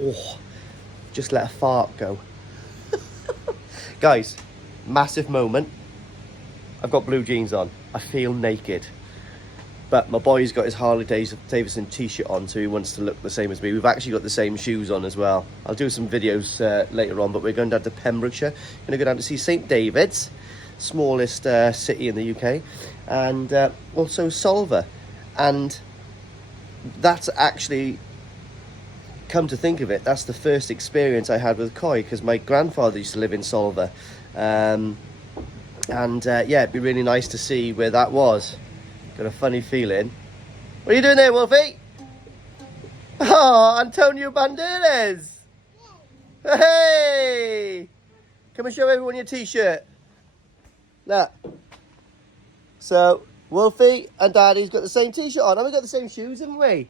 Oh, just let a fart go. Guys, massive moment. I've got blue jeans on. I feel naked. But my boy's got his Harley Davidson t-shirt on, so he wants to look the same as me. We've actually got the same shoes on as well. I'll do some videos later on, but we're going down to Pembrokeshire. Going to go down to see St David's, smallest city in the UK, and also Solva. And that's actually, come to think of it, that's the first experience I had with koi, because my grandfather used to live in Solva. Yeah, it'd be really nice to see where that was. Got a funny feeling. What are you doing there, Wolfie? Oh, Antonio Banderas! Hey! Come and show everyone your t-shirt. Look. So, Wolfie and Daddy's got the same t-shirt on. And we've got the same shoes, haven't we?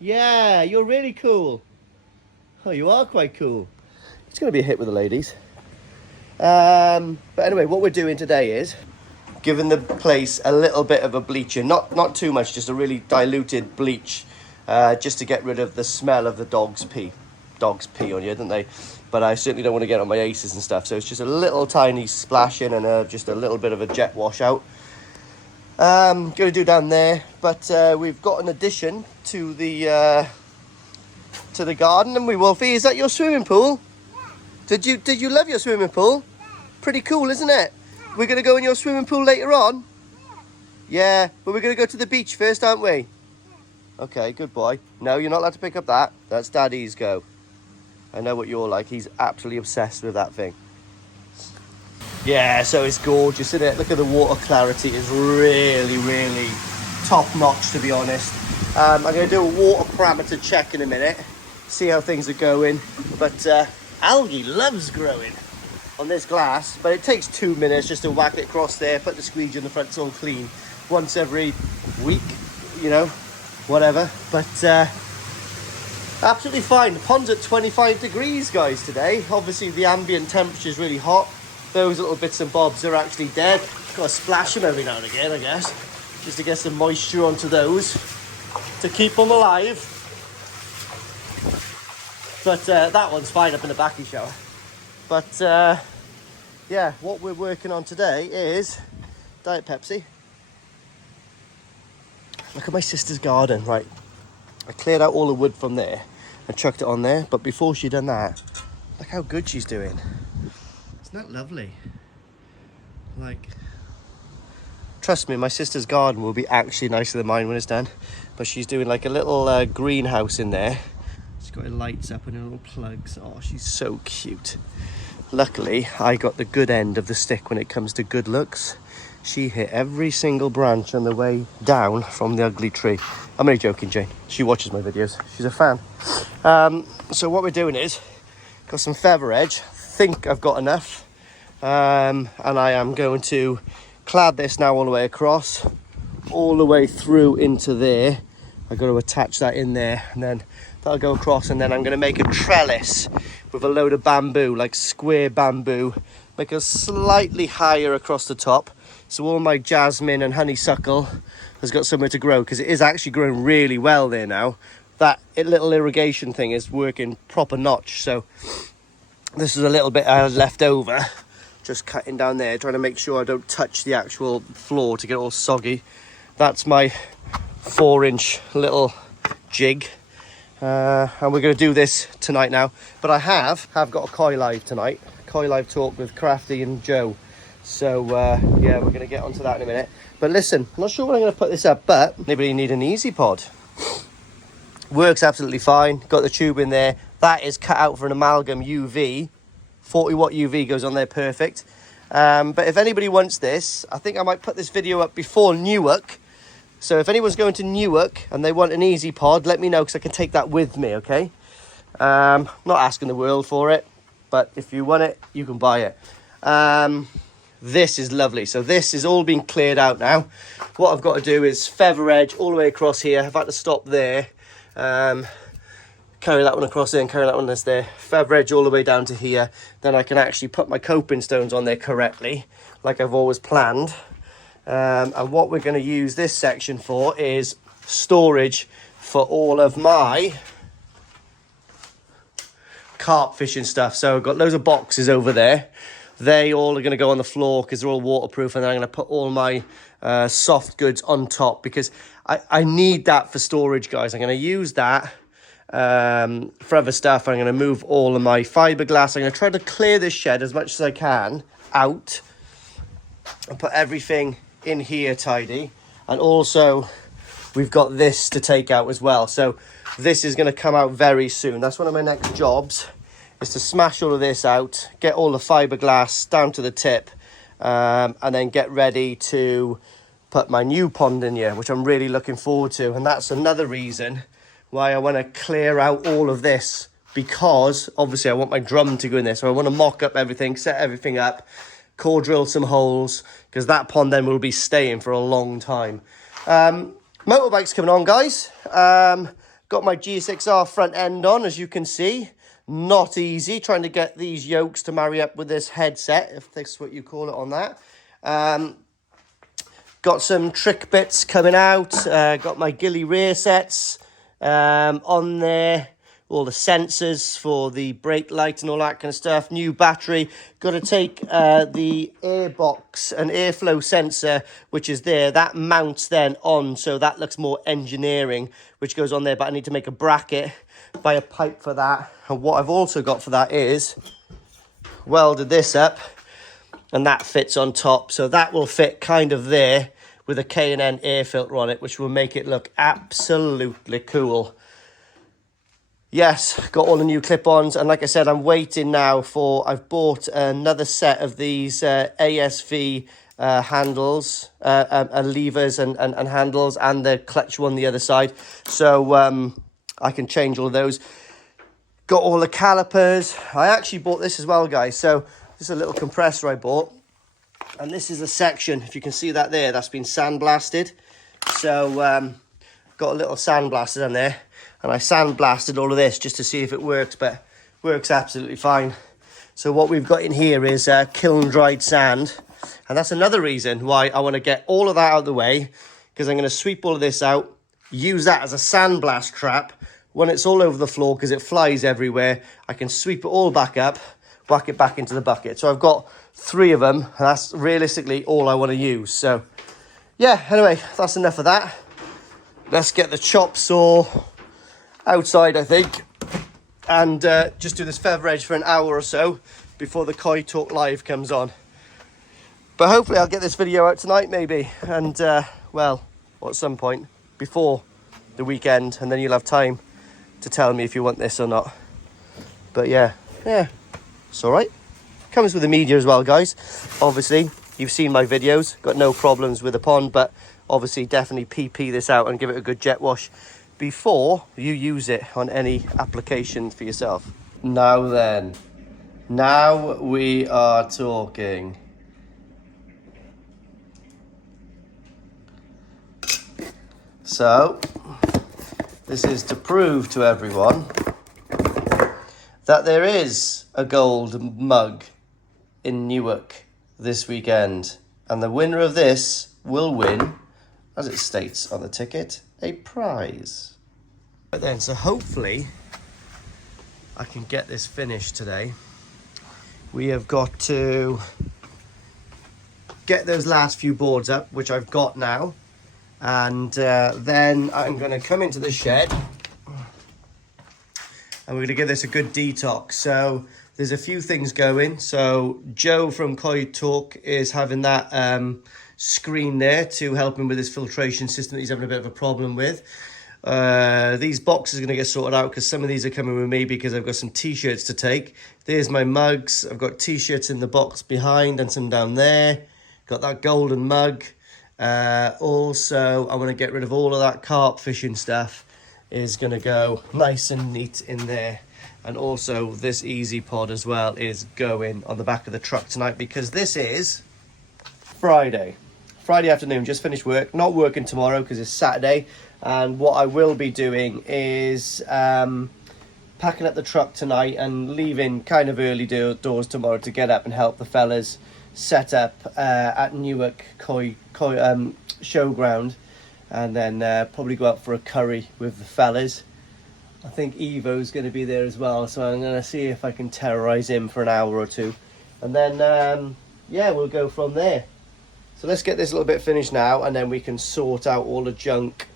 Yeah, you're really cool. Oh, you are quite cool. It's going to be a hit with the ladies. But anyway, what we're doing today is giving the place a little bit of a bleaching. Not too much, just a really diluted bleach. Just to get rid of the smell of the dog's pee. Dogs pee on you, don't they? But I certainly don't want to get on my aces and stuff. So it's just a little tiny splashing and just a little bit of a jet wash out. Going to do down there. But we've got an addition to the garden, haven't we, Wolfie? Is that your swimming pool? Yeah. Did you love your swimming pool? Yeah. Pretty cool, isn't it? Yeah. We're going to go in your swimming pool later on? Yeah, but we're going to go to the beach first, aren't we? Yeah. Okay, good boy. No, you're not allowed to pick up that. That's Daddy's go. I know what you're like. He's absolutely obsessed with that thing. Yeah, so it's gorgeous, isn't it? Look at the water clarity. It's really, really top notch, to be honest. I'm going to do a water parameter check in a minute. See how things are going. But algae loves growing on this glass. But it takes 2 minutes just to whack it across there. Put the squeegee in the front, it's all clean. Once every week, you know, whatever. But absolutely fine. The pond's at 25 degrees, guys, today. Obviously, the ambient temperature is really hot. Those little bits and bobs are actually dead. Got to splash them every now and again, I guess. Just to get some moisture onto those. To keep them alive. But that one's fine up in the backy shower. But yeah, what we're working on today is Diet Pepsi. Look at my sister's garden. Right, I cleared out all the wood from there and chucked it on there. But before she done that, look how good she's doing. Isn't that lovely? Like, trust me, my sister's garden will be actually nicer than mine when it's done. But she's doing like a little greenhouse in there. She's got her lights up and her little plugs. Oh, she's so cute. Luckily, I got the good end of the stick when it comes to good looks. She hit every single branch on the way down from the ugly tree. I'm only joking, Jane. She watches my videos. She's a fan. So what we're doing is, got some feather edge. Think I've got enough. And I am going to clad this now all the way across. All the way through into there. I've got to attach that in there. And then that'll go across. And then I'm going to make a trellis with a load of bamboo, like square bamboo. Make it slightly higher across the top. So all my jasmine and honeysuckle has got somewhere to grow, because it is actually growing really well there now. That little irrigation thing is working proper notch. So this is a little bit I had left over. Just cutting down there, trying to make sure I don't touch the actual floor to get it all soggy. That's my 4-inch little jig. And we're going to do this tonight now. But I have got a koi live tonight. Koi live talk with Crafty and Joe. So yeah, we're going to get onto that in a minute. But listen, I'm not sure when I'm going to put this up, but anybody need an easy pod? Works absolutely fine. Got the tube in there. That is cut out for an amalgam UV. 40 watt UV goes on there perfect. But if anybody wants this, I think I might put this video up before Newark. So if anyone's going to Newark and they want an easy pod, let me know, because I can take that with me, okay? Not asking the world for it, but if you want it, you can buy it. This is lovely. So this is all being cleared out now. What I've got to do is feather edge all the way across here. I've had to stop there. Carry that one across there and carry that one that's there. Feather edge all the way down to here. Then I can actually put my coping stones on there correctly, like I've always planned. And what we're going to use this section for is storage for all of my carp fishing stuff. So I've got loads of boxes over there. They all are going to go on the floor because they're all waterproof, and then I'm going to put all my soft goods on top because I need that for storage, guys. I'm going to use that for other stuff. I'm going to move all of my fiberglass. I'm going to try to clear this shed as much as I can out and put everything in here tidy. And also we've got this to take out as well. So this is going to come out very soon. That's one of my next jobs, is to smash all of this out, get all the fiberglass down to the tip, and then get ready to put my new pond in here, which I'm really looking forward to. And that's another reason why I want to clear out all of this, because obviously I want my drum to go in there. So I want to mock up everything, set everything up, core drill some holes, because that pond then will be staying for a long time. Motorbike's coming on, guys. Got my G6R front end on, as you can see. Not easy trying to get these yokes to marry up with this headset, if that's what you call it on that. Got some trick bits coming out. Got my ghillie rear sets on there. All the sensors for the brake light and all that kind of stuff. New battery. Got to take the airbox and airflow sensor, which is there. That mounts then on, so that looks more engineering, which goes on there. But I need to make a bracket, buy a pipe for that. And what I've also got for that is welded this up, and that fits on top. So that will fit kind of there with a K&N air filter on it, which will make it look absolutely cool. Yes, got all the new clip-ons, and like I said, I'm waiting now for, I've bought another set of these ASV handles, levers and handles, and the clutch one the other side, so I can change all of those. Got all the calipers. I actually bought this as well, guys. So this is a little compressor I bought, and this is a section, if you can see that there, that's been sandblasted. So got a little sandblaster on there, and I sandblasted all of this just to see if it works, but works absolutely fine. So what we've got in here is kiln dried sand, and that's another reason why I want to get all of that out of the way, because I'm going to sweep all of this out, use that as a sandblast trap. When it's all over the floor, because it flies everywhere, I can sweep it all back up, whack it back into the bucket. So I've got 3 of them, and that's realistically all I want to use. So yeah, anyway, that's enough of that. Let's get the chop saw outside, I think, and just do this feather edge for an hour or so before the Koi Talk Live comes on. But hopefully I'll get this video out tonight, maybe, and well, or at some point before the weekend, and then you'll have time to tell me if you want this or not. But yeah, it's all right. Comes with the media as well, guys. Obviously, you've seen my videos, got no problems with the pond, but obviously definitely PP this out and give it a good jet wash before you use it on any applications for yourself. Now then, now we are talking. So this is to prove to everyone that there is a gold mug in Newark this weekend, and the winner of this will win, as it states on the ticket, a prize. But then, so hopefully I can get this finished today. We have got to get those last few boards up, which I've got now, and then I'm going to come into the shed and we're going to give this a good detox. So there's a few things going. So Joe from Koi Talk is having that screen there to help him with his filtration system that he's having a bit of a problem with. These boxes are going to get sorted out because some of these are coming with me because I've got some t-shirts to take. There's my mugs. I've got t-shirts in the box behind and some down there. Got that golden mug. Also, I want to get rid of all of that carp fishing stuff. Is going to go nice and neat in there. And also this Easy Pod as well is going on the back of the truck tonight, because this is Friday afternoon, just finished work, not working tomorrow because it's Saturday. And what I will be doing is packing up the truck tonight and leaving kind of early doors tomorrow to get up and help the fellas set up at Newark Koi Showground, and then probably go out for a curry with the fellas. I think Evo's going to be there as well, so I'm going to see if I can terrorize him for an hour or two, and then yeah, we'll go from there. So let's get this little bit finished now, and then we can sort out all the junk.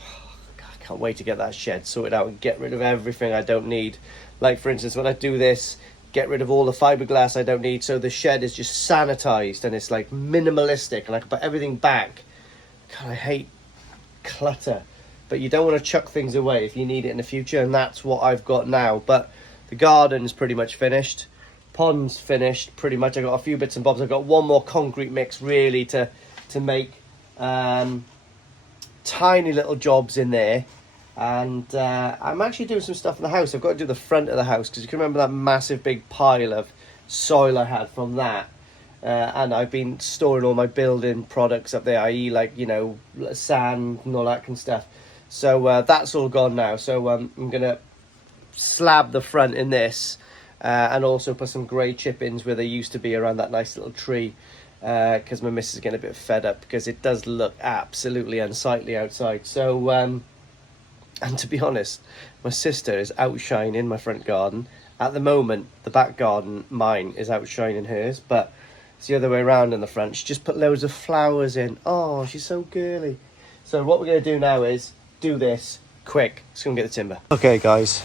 I can't wait to get that shed sorted out and get rid of everything I don't need. Like for instance, when I do this, get rid of all the fiberglass I don't need, so the shed is just sanitized and it's like minimalistic, and I can put everything back. God, I hate clutter, but you don't want to chuck things away if you need it in the future, and that's what I've got now. But the garden's pretty much finished, pond's finished pretty much. I got a few bits and bobs. I've got one more concrete mix really to make tiny little jobs in there, and I'm actually doing some stuff in the house. I've got to do the front of the house, because you can remember that massive big pile of soil I had from that. And I've been storing all my building products up there, i.e. like, you know, sand and all that kind of stuff. So that's all gone now. So I'm going to slab the front in this, and also put some grey chip-ins where they used to be around that nice little tree, because my missus is getting a bit fed up, because it does look absolutely unsightly outside. So, and to be honest, my sister is outshining my front garden. At the moment, the back garden, mine, is outshining hers, but it's the other way around in the front. She just put loads of flowers in. Oh, she's so girly. So what we're going to do now is do this quick. Let's go and get the timber. Okay, guys.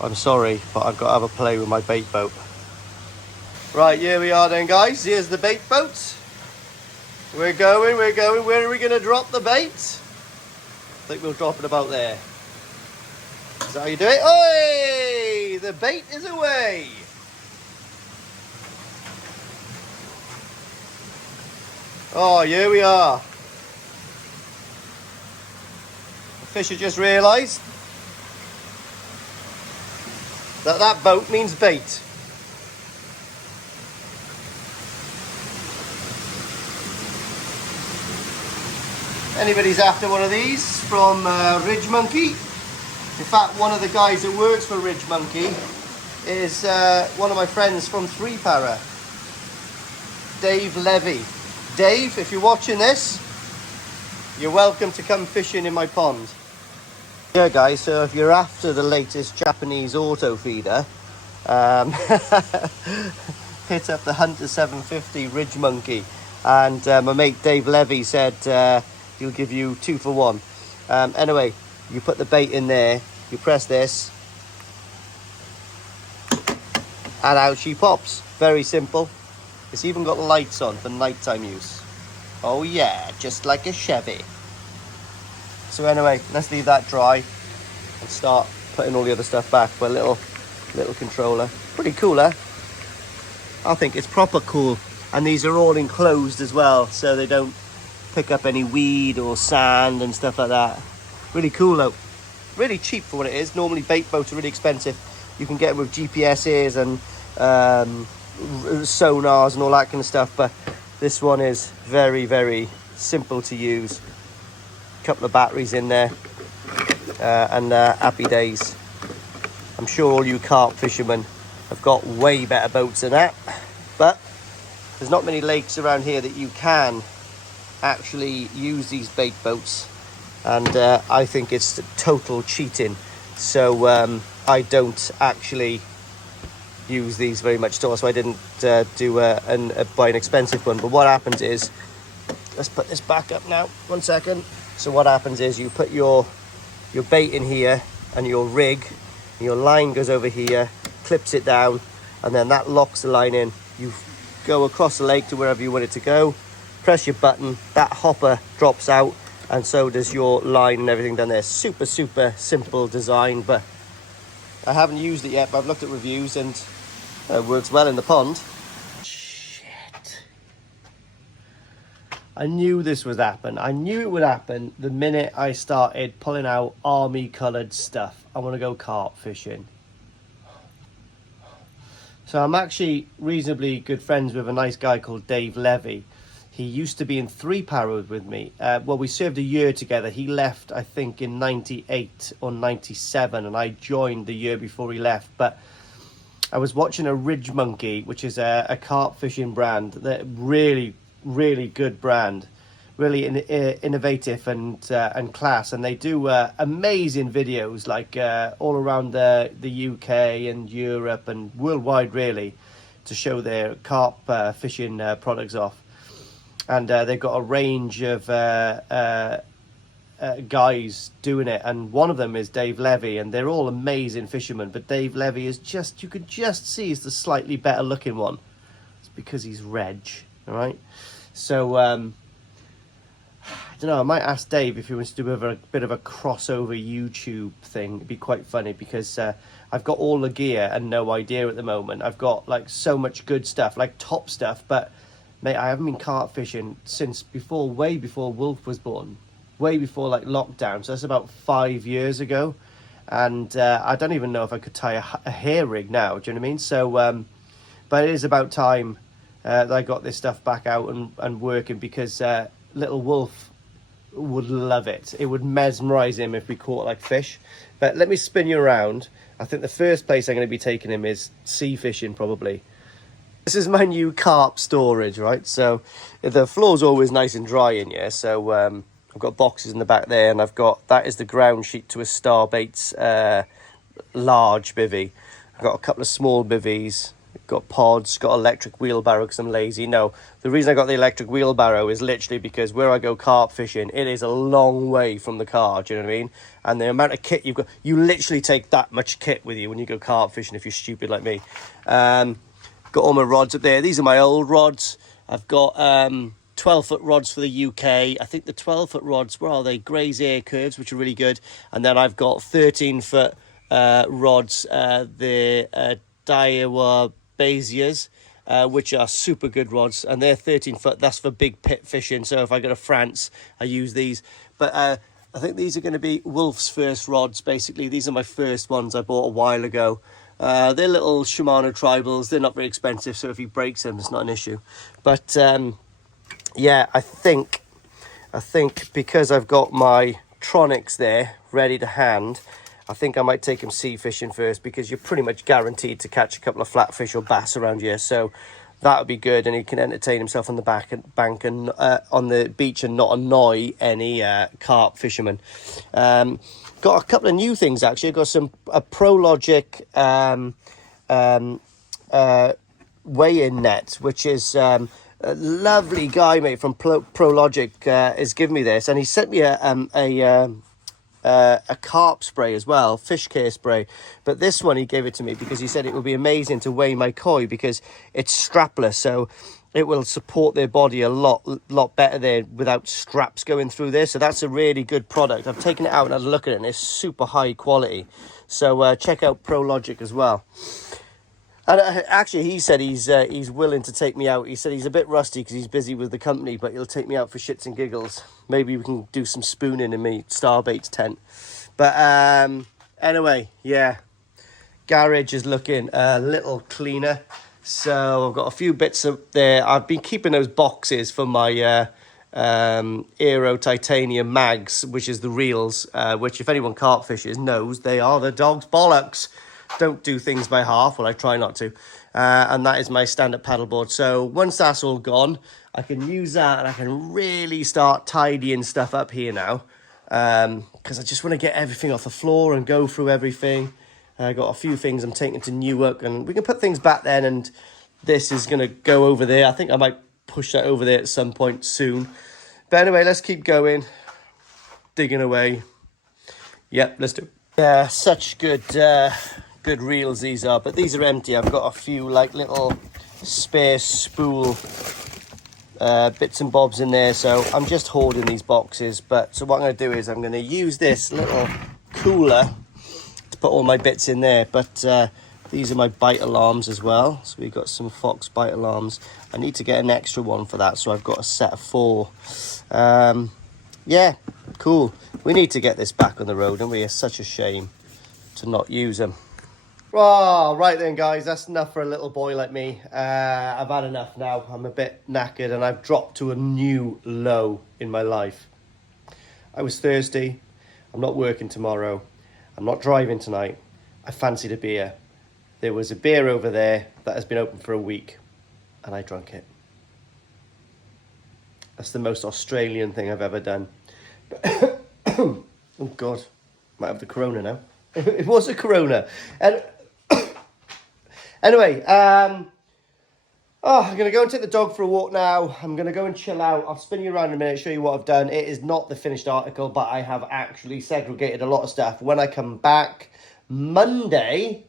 I'm sorry, but I've got to have a play with my bait boat. Right, here we are then, guys. Here's the bait boat. We're going. Where are we going to drop the bait? I think we'll drop it about there. Is that how you do it? Oi! The bait is away. Oh, here we are. The fisher just realised that that boat means bait. Anybody's after one of these from Ridge Monkey. In fact, one of the guys that works for Ridge Monkey is one of my friends from Three Para, Dave Levy. Dave, if you're watching this, you're welcome to come fishing in my pond. Yeah, guys, so if you're after the latest Japanese auto feeder, hit up the Hunter 750 Ridge Monkey. And my mate Dave Levy said he'll give you 2 for 1. Anyway, you put the bait in there, you press this, and out she pops. Very simple. It's even got lights on for nighttime use. Oh yeah, just like a Chevy. So anyway, let's leave that dry and start putting all the other stuff back. But little controller, pretty cool, eh? I think it's proper cool. And these are all enclosed as well, so they don't pick up any weed or sand and stuff like that. Really cool though. Really cheap for what it is. Normally bait boats are really expensive. You can get them with GPSs and sonars and all that kind of stuff, but this one is very, very simple to use. Couple of batteries in there, and happy days. I'm sure all you carp fishermen have got way better boats than that, but there's not many lakes around here that you can actually use these bait boats, and I think it's total cheating. So I don't actually use these very much at all, so I didn't buy an expensive one. But what happens is, let's put this back up now, 1 second. So what happens is you put your bait in here and your rig, and your line goes over here, clips it down, and then that locks the line in. You go across the lake to wherever you want it to go, press your button, that hopper drops out, and so does your line and everything down there. Super simple design, but I haven't used it yet, but I've looked at reviews and it works well in the pond. Shit. I knew this would happen. I knew it would happen the minute I started pulling out army coloured stuff. I want to go carp fishing. So I'm actually reasonably good friends with a nice guy called Dave Levy. He used to be in Three Para with me. Well, we served a year together. He left, I think, in 98 or 97, and I joined the year before he left. But I was watching a Ridge Monkey, which is a carp fishing brand, that really good brand. really innovative and class, and they do amazing videos like all around the UK and Europe and worldwide, really, to show their carp fishing products off. And they've got a range of guys doing it, and one of them is Dave Levy, and they're all amazing fishermen, but Dave Levy is just, you can just see he's the slightly better looking one. It's because he's reg, all right? So I don't know, I might ask Dave if he wants to do a bit of a crossover YouTube thing. It'd be quite funny, because I've got all the gear and no idea at the moment. I've got like so much good stuff, like top stuff, but mate, I haven't been carp fishing since way before Wolf was born, way before like lockdown. So that's about 5 years ago, and I don't even know if I could tie a hair rig now. Do you know what I mean? So, but it is about time that I got this stuff back out and working, because little Wolf would love it. It would mesmerize him if we caught like fish. But let me spin you around. I think the first place I'm going to be taking him is sea fishing, probably. This is my new carp storage, right? So the floor's always nice and dry in here. So I've got boxes in the back there, and I've got, that is the ground sheet to a Starbait's large bivvy. I've got a couple of small bivvies, got pods, got electric wheelbarrow because I'm lazy. No, the reason I got the electric wheelbarrow is literally because where I go carp fishing, it is a long way from the car, do you know what I mean? And the amount of kit you've got, you literally take that much kit with you when you go carp fishing if you're stupid like me. Got all my rods up there. These are my old rods. I've got 12-foot rods for the UK. I think the 12-foot rods, where are they? Gray's Air Curves, which are really good. And then I've got 13-foot rods, the Daiwa Beziers, which are super good rods. And they're 13-foot. That's for big pit fishing. So if I go to France, I use these. But I think these are going to be Wolf's first rods, basically. These are my first ones I bought a while ago. They're little Shimano tribals. They're not very expensive, so if he breaks them, it's not an issue. But yeah, I think because I've got my Tronics there ready to hand, I think I might take him sea fishing first, because you're pretty much guaranteed to catch a couple of flatfish or bass around here. So that would be good, and he can entertain himself on the bank and on the beach and not annoy any carp fishermen. Got a couple of new things, actually. I've got a ProLogic weigh-in net, which is a lovely guy, mate, from ProLogic is giving me this, and he sent me a carp spray as well, fish care spray. But this one, he gave it to me because he said it would be amazing to weigh my koi, because it's strapless, so it will support their body a lot better there without straps going through there. So that's a really good product. I've taken it out and had a look at it, and it's super high quality. So check out ProLogic as well. And actually, he said he's willing to take me out. He said he's a bit rusty because he's busy with the company, but he'll take me out for shits and giggles. Maybe we can do some spooning in me Starbait's tent. But anyway, yeah, garage is looking a little cleaner. So I've got a few bits up there. I've been keeping those boxes for my Aero Titanium mags, which is the reels, which if anyone carp fishes knows they are the dog's bollocks. Don't do things by half. Well, I try not to. And that is my stand-up paddleboard. So once that's all gone, I can use that, and I can really start tidying stuff up here now, because I just want to get everything off the floor and go through everything. I got a few things I'm taking to Newark, and we can put things back then, and this is going to go over there. I think I might push that over there at some point soon. But anyway, let's keep going, digging away. Yep, let's do it. Yeah, such good reels these are, but these are empty. I've got a few like little spare spool bits and bobs in there, so I'm just hoarding these boxes. But so what I'm going to do is I'm going to use this little cooler to put all my bits in there. But these are my bite alarms as well, so we've got some Fox bite alarms. I need to get an extra one for that, so I've got a set of 4. Yeah, cool. We need to get this back on the road, and it's such a shame to not use them. Oh, right then, guys, that's enough for a little boy like me. I've had enough now. I'm a bit knackered, and I've dropped to a new low in my life. I was thirsty. I'm not working tomorrow. I'm not driving tonight. I fancied a beer. There was a beer over there that has been open for a week, and I drank it. That's the most Australian thing I've ever done. Oh God, might have the corona now. It was a corona. And anyway, I'm going to go and take the dog for a walk now. I'm going to go and chill out. I'll spin you around in a minute, show you what I've done. It is not the finished article, but I have actually segregated a lot of stuff. When I come back Monday,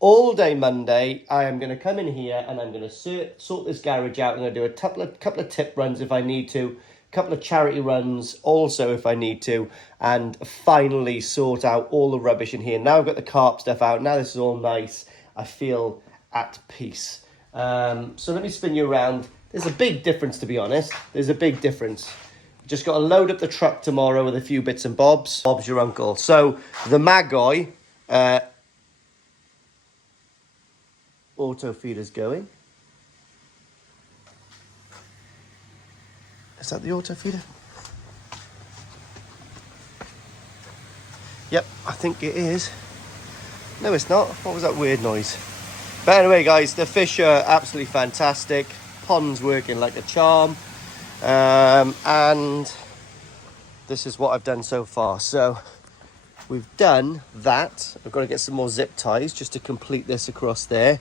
all day Monday, I am going to come in here and I'm going to sort this garage out. I'm going to do a couple of tip runs if I need to, a couple of charity runs also if I need to, and finally sort out all the rubbish in here. Now I've got the carp stuff out. Now this is all nice. I feel at peace. So let me spin you around. There's a big difference, to be honest. There's a big difference. Just got to load up the truck tomorrow with a few bits and bobs. Bob's your uncle. So the Magoi auto feeder's going. Is that the auto feeder? Yep, I think it is. No, it's not. What was that weird noise? But anyway, guys, the fish are absolutely fantastic. Pond's working like a charm. And this is what I've done so far. So we've done that. I've got to get some more zip ties just to complete this across there.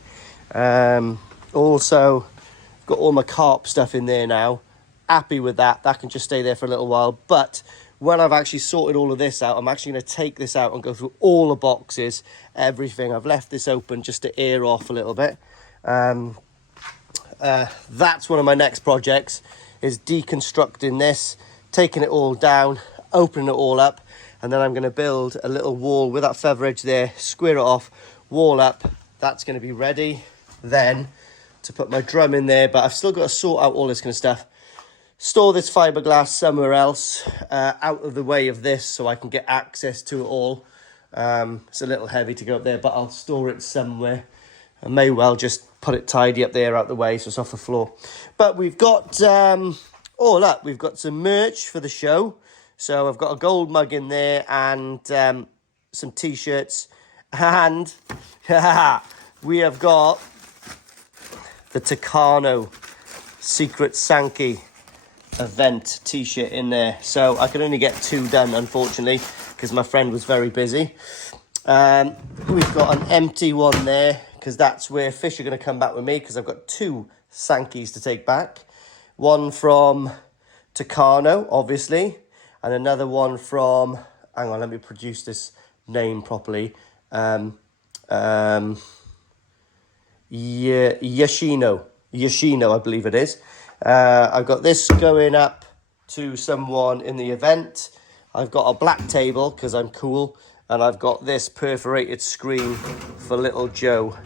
Also, got all my carp stuff in there now. Happy with that. That can just stay there for a little while. But when I've actually sorted all of this out, I'm actually going to take this out and go through all the boxes, everything. I've left this open just to air off a little bit. That's one of my next projects, is deconstructing this, taking it all down, opening it all up, and then I'm going to build a little wall with that feather edge there, square it off, wall up. That's going to be ready then to put my drum in there, but I've still got to sort out all this kind of stuff. Store this fiberglass somewhere else, out of the way of this, so I can get access to it all. It's a little heavy to go up there, but I'll store it somewhere. I may well just put it tidy up there out the way so it's off the floor. But we've got all up. We've got some merch for the show. So I've got a gold mug in there and some t-shirts. And we have got the Tucano Secret Sankey event t-shirt in there. So I could only get 2 done, unfortunately, because my friend was very busy. We've got an empty one there, because that's where fish are going to come back with me, because I've got 2 Sankeys to take back. One from Tucano, obviously, and another one from, hang on, let me produce this name properly. Yoshino, I believe it is. I've got this going up to someone in the event. I've got a black table because I'm cool. And I've got this perforated screen for little Joe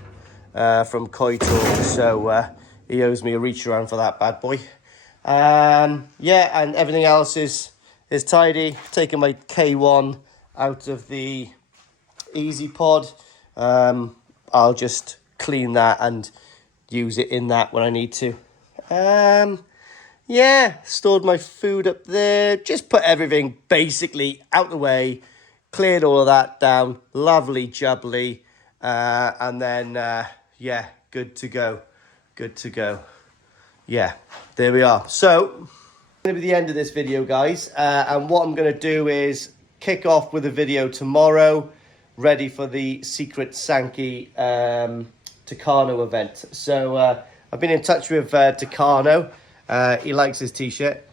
from Koitor. So he owes me a reach around for that bad boy. Yeah, and everything else is tidy. Taking my K1 out of the Easy Pod. I'll just clean that and use it in that when I need to. Yeah, stored my food up there. Just put everything basically out the way. Cleared all of that down. Lovely jubbly. And then, yeah, good to go. Good to go. Yeah, there we are. So, going to be the end of this video, guys. And what I'm going to do is kick off with a video tomorrow, ready for the Secret Sankey Tucano event. So, I've been in touch with Tucano. He likes his t-shirt.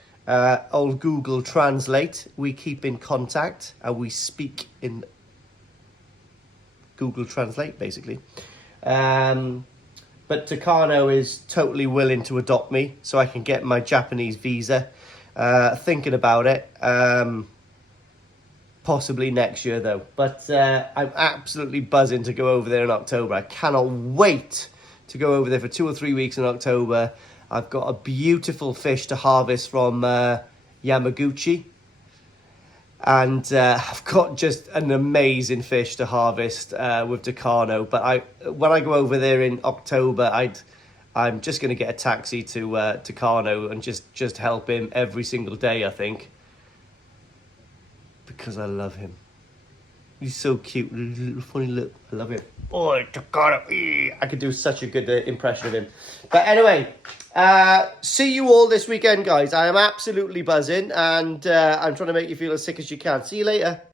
Old Google Translate. We keep in contact and we speak in Google Translate, basically. But Tucano is totally willing to adopt me so I can get my Japanese visa. Thinking about it. Possibly next year, though. But I'm absolutely buzzing to go over there in October. I cannot wait to go over there for 2 or 3 weeks in October. I've got a beautiful fish to harvest from Yamaguchi. And I've got just an amazing fish to harvest with Tucano. But when I go over there in October, I'm just going to get a taxi to Tucano and just help him every single day, I think. Because I love him. He's so cute. Little funny look. I love him. Oh, God, I could do such a good impression of him. But anyway, see you all this weekend, guys. I am absolutely buzzing, and I'm trying to make you feel as sick as you can. See you later.